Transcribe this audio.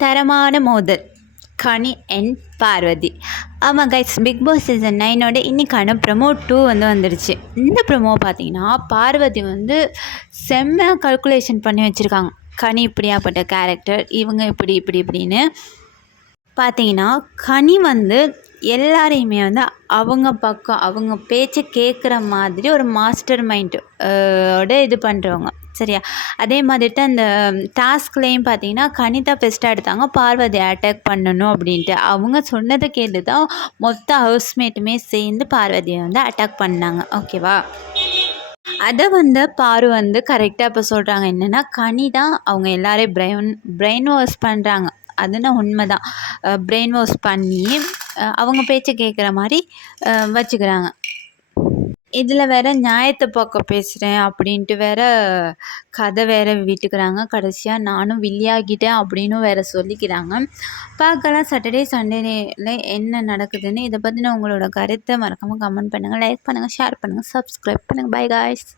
தரமான மோதல். கனி அண்ட் பார்வதி. ஆமாம் கைஸ் பிக் பாஸ் சீசன் நைனோட இன்றைக்கான ப்ரமோ டூ வந்து வந்துடுச்சு இந்த ப்ரமோ பார்த்தீங்கன்னா பார்வதி வந்து செம்ம கல்குலேஷன் பண்ணி வச்சுருக்காங்க. கனி இப்படியாப்பட்ட கேரக்டர் இவங்க இப்படி இப்படி இப்படின்னு. பார்த்தீங்கன்னா கனி வந்து எல்லாரையுமே வந்து அவங்க பக்கம் அவங்க பேச்சை கேட்குற மாதிரி ஒரு மாஸ்டர் மைண்டு இது பண்ணுறவங்க சரியா? அதே மாதிரிட்டு அந்த டாஸ்க்லேயும் பார்த்தீங்கன்னா கணிதா பெஸ்ட்டாக எடுத்தாங்க. பார்வதி அட்டாக் பண்ணணும் அப்படின்ட்டு. அவங்க சொன்னதை கேட்டு தான் மொத்த ஹவுஸ்மேட்டுமே சேர்ந்து பார்வதியை வந்து அட்டாக் பண்ணாங்க. ஓகேவா அதை வந்து பாரு வந்து கரெக்டாக இப்போ சொல்கிறாங்க என்னென்னா கனி தான் அவங்க எல்லாரையும் பிரெயின் பிரெயின் வாஷ் பண்ணுறாங்க அதுனா உண்மை தான் பிரெயின் வாஷ் பண்ணி அவங்க பேச்சை கேட்குற மாதிரி வச்சுக்கிறாங்க. இதில் வேற நியாயத்தை பார்க்க பேசுகிறேன் அப்படின்ட்டு வேற கதை வேற விட்டுக்கிறாங்க. கடைசியாக நானும் வில்லியாகிட்டேன் அப்படின்னு வேற சொல்லிக்கிறாங்க. பார்க்கலாம். சாட்டர்டே சண்டேல என்ன நடக்குதுன்னு. இதை பற்றின உங்களோட கருத்தை மறக்காமல் கமெண்ட் பண்ணுங்கள் லைக் பண்ணுங்கள் ஷேர் பண்ணுங்கள் சப்ஸ்கிரைப் பண்ணுங்கள் பை காய்ஸ்